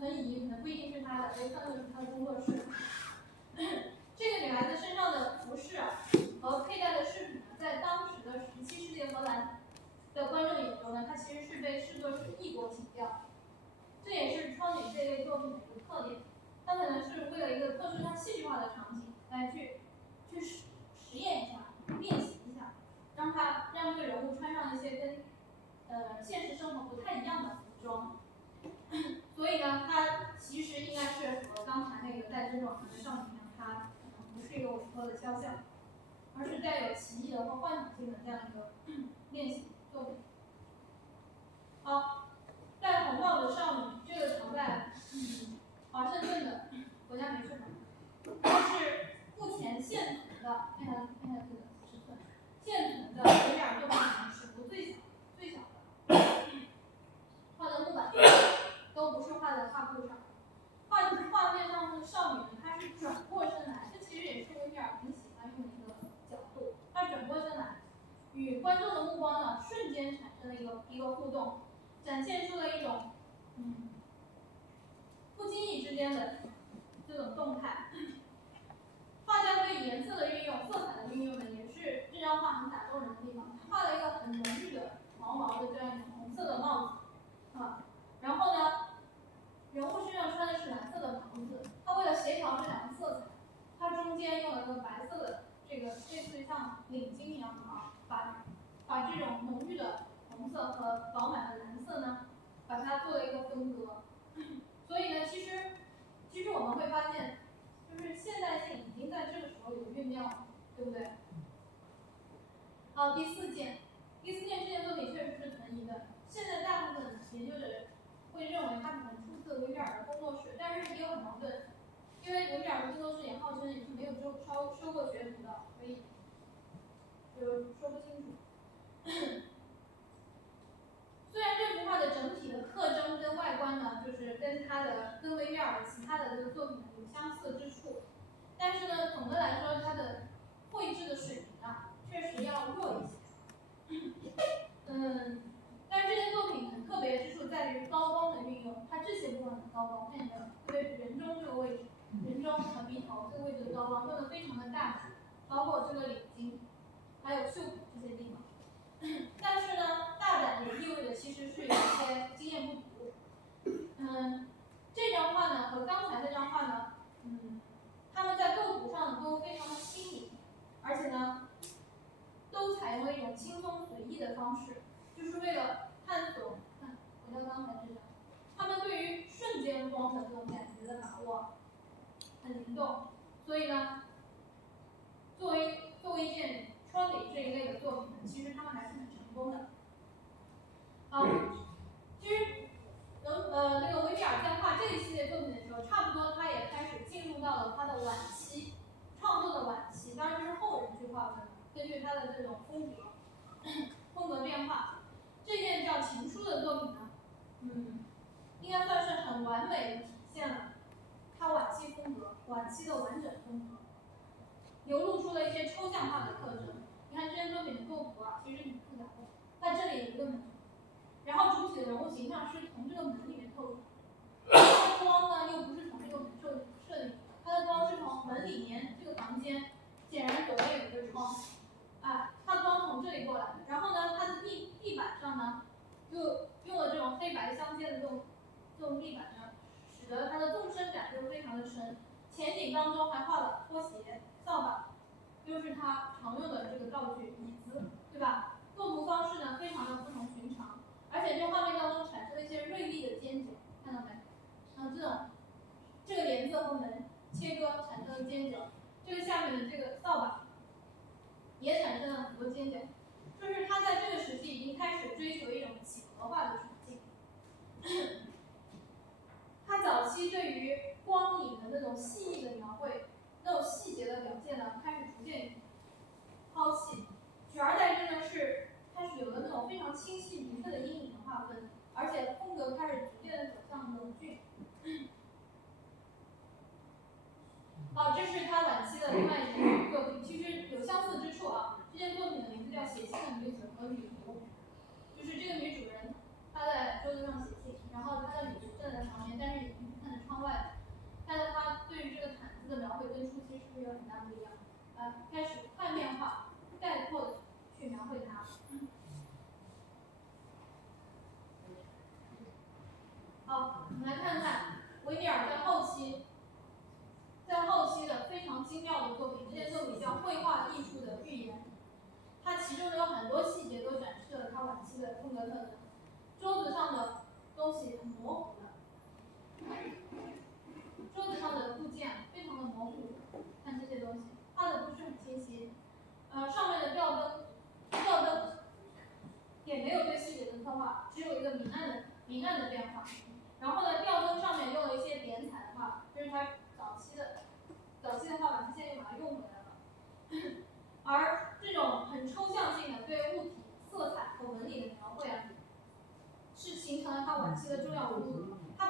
存疑，可能不一定是她的，可以看作是她的工作室。这个女孩子身上的服饰和佩戴的饰品呢，在当时的17世纪荷兰的观众眼中呢，它其实是被视作是异国情调。这也是窗景这类作品的一个特点。它可能是为了一个特殊它戏剧化的场景来去实验一下、练习一下，让这个人物穿上一些跟现实生活不太一样的服装。所以呢，它其实应该是和刚才那个戴珍软的少女一样，它不是一个伪托的肖像，而是带有奇异的或幻想性的这样一个练习作品。好，戴红帽的少女这个藏在华盛顿的国家美术馆，它是目前现存的，看一下这个尺寸，现存的维米尔作品里面尺幅最小的，画的木板都不是画在画布上。画面上的少女呢，她是转过身来，这其实也是维米尔很喜欢用的一个角度。她转过身来，与观众的目光呢瞬间产生了一个互动，展现出了一种不经意之间的这种动态。画家对颜色的运用、色彩的运用呢，也是这张画很打动人的地方。他画了一个很浓郁的毛毛的这样一种红色的帽子然后呢，人物身上穿的是蓝色的袍子，他为了协调这两个色彩，他中间用了个白色的这个类似于像领巾一样的把这种浓郁的红色和饱满的蓝色呢，把它做了一个分割。所以呢，其实我们会发现，就是现代性已经在这个时候有酝酿了，对不对？好，第四件这件作品确实是存疑的。现在大部分研究者会认为它可能出自维米尔的工作室，但是也有很矛盾，因为维米尔的工作室也号称也是没有收过学徒的，所以就说不清楚。虽然这幅画的整体的特征跟外观呢，就是跟维米尔的其他的这个作品有相似之处，但是呢，总的来说，它的绘制的水平确实要弱一些。但是这件作品很特别之处在于高光的运用，它这些部分的高光，看见没有？特别是人中这个位置，人中和鼻头这个位置的高光用的非常的大气，包括这个领巾，还有袖口这些地方。但是呢，大胆也意味着其实是有一些经验不足。这张画呢和刚才那张画呢，他们在构图上都非常的轻盈，而且呢，都采用了一种轻松随意的方式，就是为了探索。回到刚才这张，他们对于瞬间光的这种感觉的把握很灵动，所以呢，作为一件窗景这一类的作品呢，其实他们还是很成功的。好，其实那个维米尔在画这一系列作品的时候，差不多他也开始进入到了他的晚期，创作的晚期，当然这是后人去划分的，根据他的这种风格变化。这件叫《情书》的作品呢，应该算是很完美的体现了他晚期的完整风格，流露出了一些抽象化的特征。你看这件作品的构图其实挺复杂的，在这里有一个门，然后主体的人物形象是从这个门里面透出来的，它的光呢又不是从这个门设计的，它的光是从门里面这个房间，显然左边有一个窗，它光从这里过来的。然后呢，它的地板上呢，就用了这种黑白相间的这种地板呢，使得它的纵深感就非常的深。前景当中还画了拖鞋、扫把，就是它常用的这个道具椅子，对吧？构图方式呢非常的不同寻常，而且这画面当中产生了一些锐利的尖角，看到没？这个帘子和门切割产生了尖角，这个下面的这个扫把也产生了很多尖角，就是他在这个时期已经开始追求一种几何化的处境。他早期对于光影的那种细腻的描绘，那种细节的表现呢，开始逐渐抛弃，取而代之呢是开始有了那种非常清晰明确的阴影的划分，而且风格开始逐渐的走向冷峻。好，这是他晚期的另外一件作品，其实有相似之处这件作品的名字叫《写信的女子和旅途》，就是这个女主人她在桌子上写信，然后她的女仆站在旁边，但是开始块面化、概括的去描绘它。好，我们来看看维米尔在后期的非常精妙的作品，这件作品叫《绘画艺术的预言》，它其中有很多细节都展示了他晚期的风格特征。桌子上的东西很模糊的，桌子上的部件非常的模糊，看这些东西画的不是很清晰。上面的吊灯也没有对细节的刻画，只有一个明暗的变化。然后呢，吊灯上面用了一些点彩的话，这是他早期的画法，他现在又把它用回来了。而这种很抽象性的对物体色彩和纹理的描绘啊，是形成了他晚期的重要风格。